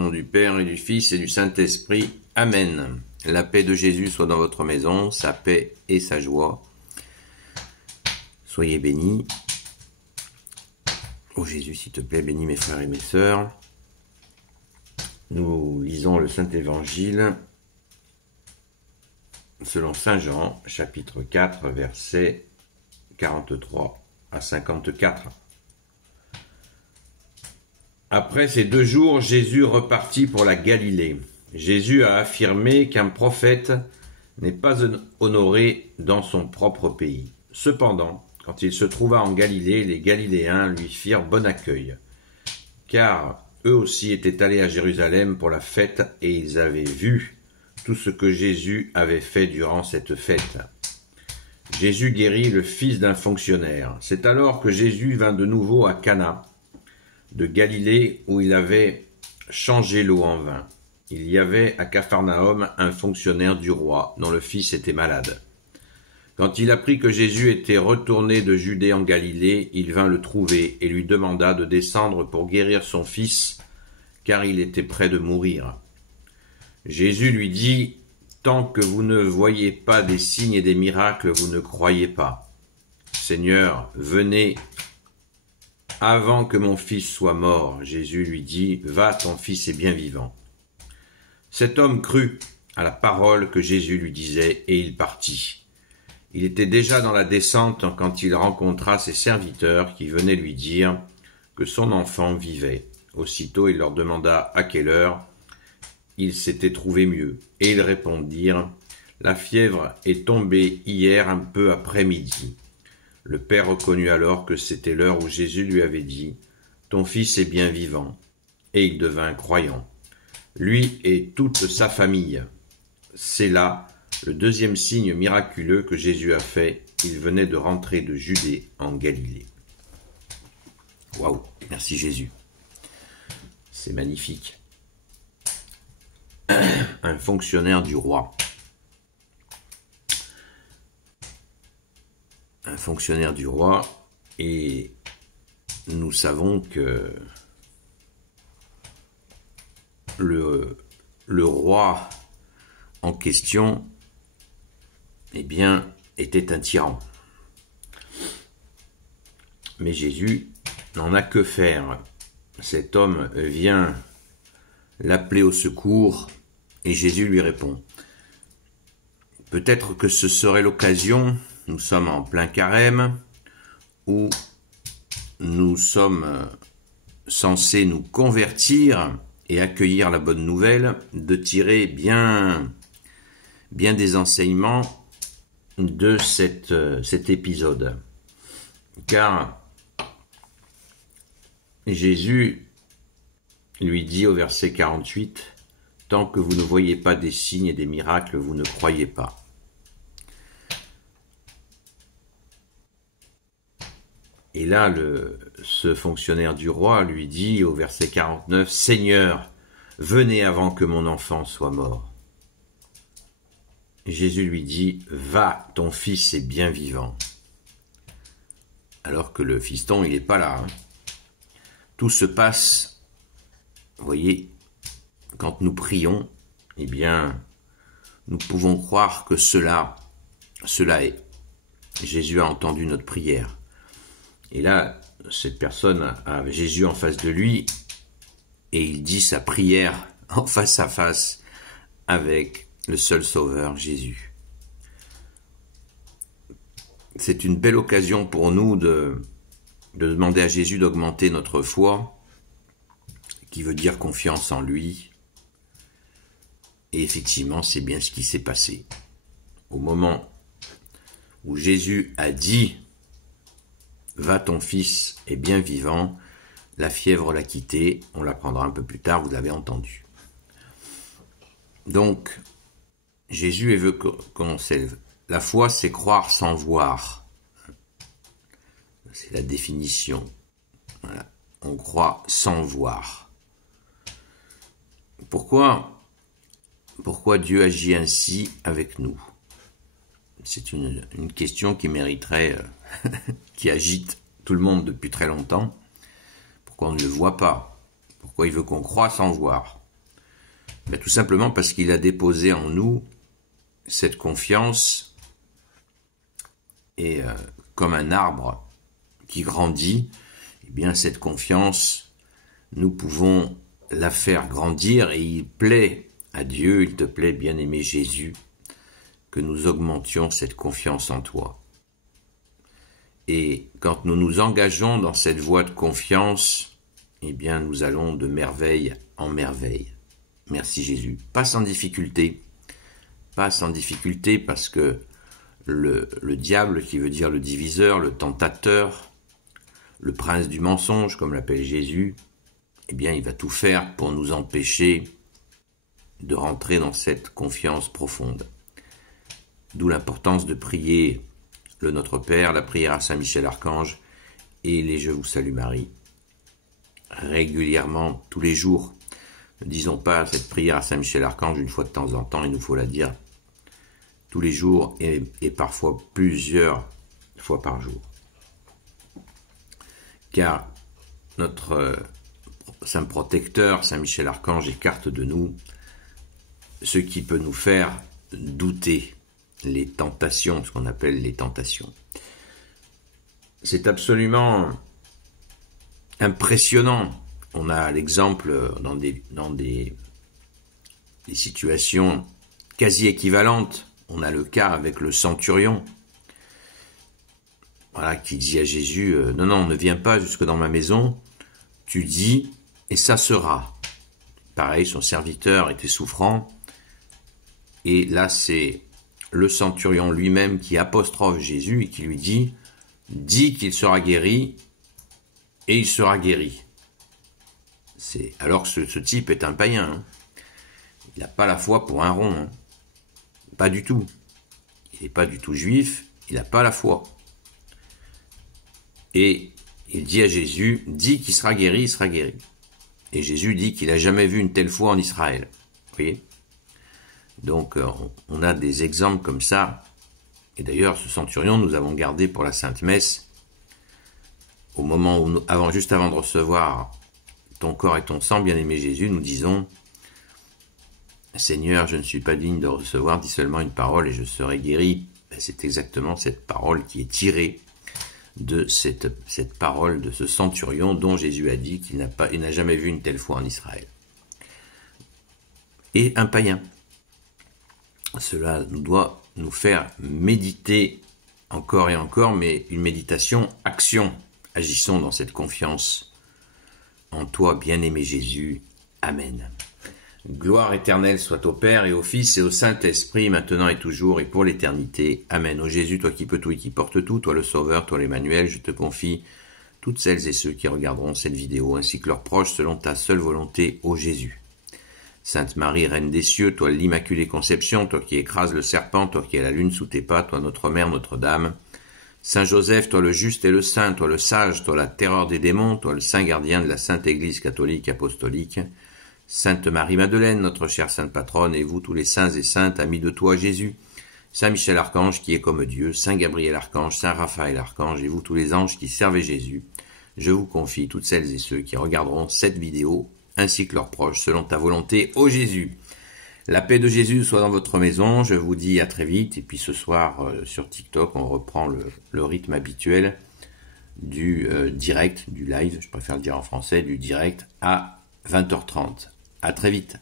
Au nom du Père et du Fils et du Saint-Esprit. Amen. La paix de Jésus soit dans votre maison, sa paix et sa joie. Soyez bénis. Oh Jésus, s'il te plaît, bénis mes frères et mes sœurs. Nous lisons le Saint-Évangile selon Saint Jean, chapitre 4, versets 43 à 54. Après ces 2 jours, Jésus repartit pour la Galilée. Jésus a affirmé qu'un prophète n'est pas honoré dans son propre pays. Cependant, quand il se trouva en Galilée, les Galiléens lui firent bon accueil, car eux aussi étaient allés à Jérusalem pour la fête et ils avaient vu tout ce que Jésus avait fait durant cette fête. Jésus guérit le fils d'un fonctionnaire. C'est alors que Jésus vint de nouveau à Cana de Galilée où il avait changé l'eau en vin. Il y avait à Capharnaüm un fonctionnaire du roi dont le fils était malade. Quand il apprit que Jésus était retourné de Judée en Galilée, il vint le trouver et lui demanda de descendre pour guérir son fils, car il était près de mourir. Jésus lui dit : « Tant que vous ne voyez pas des signes et des miracles, vous ne croyez pas. Seigneur, venez avant que mon fils soit mort. » Jésus lui dit : « Va, ton fils est bien vivant. » Cet homme crut à la parole que Jésus lui disait et il partit. Il était déjà dans la descente quand il rencontra ses serviteurs qui venaient lui dire que son enfant vivait. Aussitôt il leur demanda à quelle heure il s'était trouvé mieux. Et ils répondirent : « La fièvre est tombée hier un peu après midi. » Le père reconnut alors que c'était l'heure où Jésus lui avait dit : « Ton fils est bien vivant. » Et il devint croyant, lui et toute sa famille. C'est là le 2e signe miraculeux que Jésus a fait. Il venait de rentrer de Judée en Galilée. Waouh, merci Jésus. C'est magnifique. Un fonctionnaire du roi. Un fonctionnaire du roi, et nous savons que le roi en question, eh bien, était un tyran. Mais Jésus n'en a que faire. Cet homme vient l'appeler au secours et Jésus lui répond. Peut-être que ce serait l'occasion, nous sommes en plein carême, où nous sommes censés nous convertir et accueillir la bonne nouvelle, de tirer bien des enseignements de cet épisode. Car Jésus lui dit au verset 48, « Tant que vous ne voyez pas des signes et des miracles, vous ne croyez pas. » Et là, ce fonctionnaire du roi lui dit au verset 49, « Seigneur, venez avant que mon enfant soit mort. » Jésus lui dit, « Va, ton fils est bien vivant. » Alors que le fiston, il n'est pas là. Tout se passe, vous voyez, quand nous prions, eh bien, nous pouvons croire que cela est. Jésus a entendu notre prière. Et là, cette personne a Jésus en face de lui et il dit sa prière en face à face avec le seul sauveur, Jésus. C'est une belle occasion pour nous de demander à Jésus d'augmenter notre foi, qui veut dire confiance en lui. Et effectivement, c'est bien ce qui s'est passé. Au moment où Jésus a dit « Va, ton fils est bien vivant », la fièvre l'a quitté. On l'apprendra un peu plus tard, vous l'avez entendu. Donc, Jésus veut qu'on s'élève. La foi, c'est croire sans voir. C'est la définition. Voilà. On croit sans voir. Pourquoi Dieu agit ainsi avec nous? C'est une question qui mériterait, qui agite tout le monde depuis très longtemps. Pourquoi on ne le voit pas? Pourquoi il veut qu'on croie sans voir? Tout simplement parce qu'il a déposé en nous cette confiance et comme un arbre qui grandit, eh bien cette confiance, nous pouvons la faire grandir et il plaît à Dieu, il te plaît, bien-aimé Jésus, que nous augmentions cette confiance en toi. Et quand nous nous engageons dans cette voie de confiance, eh bien nous allons de merveille en merveille. Merci Jésus. Pas sans difficulté parce que le diable, qui veut dire le diviseur, le tentateur, le prince du mensonge, comme l'appelle Jésus, eh bien il va tout faire pour nous empêcher de rentrer dans cette confiance profonde. D'où l'importance de prier le Notre Père, la prière à Saint Michel Archange et les Je vous salue Marie, régulièrement, tous les jours. Ne disons pas cette prière à Saint Michel Archange une fois de temps en temps, il nous faut la dire tous les jours et parfois plusieurs fois par jour. Car notre saint protecteur, Saint Michel Archange, écarte de nous ce qui peut nous faire douter, les tentations, ce qu'on appelle les tentations. C'est absolument impressionnant. On a l'exemple dans des situations quasi équivalentes. On a le cas avec le centurion, voilà, qui dit à Jésus, non, ne viens pas jusque dans ma maison, tu dis, et ça sera. Pareil, son serviteur était souffrant, et là c'est le centurion lui-même qui apostrophe Jésus et qui lui dit, dis qu'il sera guéri, et il sera guéri. Alors que ce type est un païen, hein. Il n'a pas la foi pour un rond, hein. Pas du tout. Il n'est pas du tout juif, il n'a pas la foi. Et il dit à Jésus, dis qu'il sera guéri, il sera guéri. Et Jésus dit qu'il n'a jamais vu une telle foi en Israël. Vous voyez ? Donc on a des exemples comme ça. Et d'ailleurs, ce centurion, nous avons gardé pour la Sainte Messe, au moment où, juste avant de recevoir ton corps et ton sang, bien-aimé Jésus, nous disons, Seigneur, je ne suis pas digne de recevoir, dis seulement une parole et je serai guéri. C'est exactement cette parole qui est tirée de cette parole de ce centurion dont Jésus a dit qu'il n'a jamais vu une telle foi en Israël. Et un païen. Cela doit nous faire méditer encore et encore, mais une méditation action. Agissons dans cette confiance en toi, bien-aimé Jésus. Amen. Gloire éternelle soit au Père et au Fils et au Saint-Esprit, maintenant et toujours et pour l'éternité. Amen. Ô Jésus, toi qui peux tout et qui portes tout, toi le Sauveur, toi l'Emmanuel, je te confie toutes celles et ceux qui regarderont cette vidéo, ainsi que leurs proches, selon ta seule volonté, ô Jésus. Sainte Marie, Reine des cieux, toi l'Immaculée Conception, toi qui écrases le serpent, toi qui as la lune sous tes pas, toi notre Mère, Notre-Dame. Saint Joseph, toi le juste et le saint, toi le sage, toi la terreur des démons, toi le saint gardien de la Sainte Église catholique apostolique. Sainte Marie-Madeleine, notre chère sainte patronne, et vous tous les saints et saintes, amis de toi Jésus, Saint Michel Archange qui est comme Dieu, Saint Gabriel Archange, Saint Raphaël Archange, et vous tous les anges qui servez Jésus, je vous confie toutes celles et ceux qui regarderont cette vidéo, ainsi que leurs proches, selon ta volonté, ô Jésus. La paix de Jésus soit dans votre maison, je vous dis à très vite, et puis ce soir sur TikTok, on reprend le rythme habituel du direct, du live, je préfère le dire en français, du direct à 20h30. À très vite.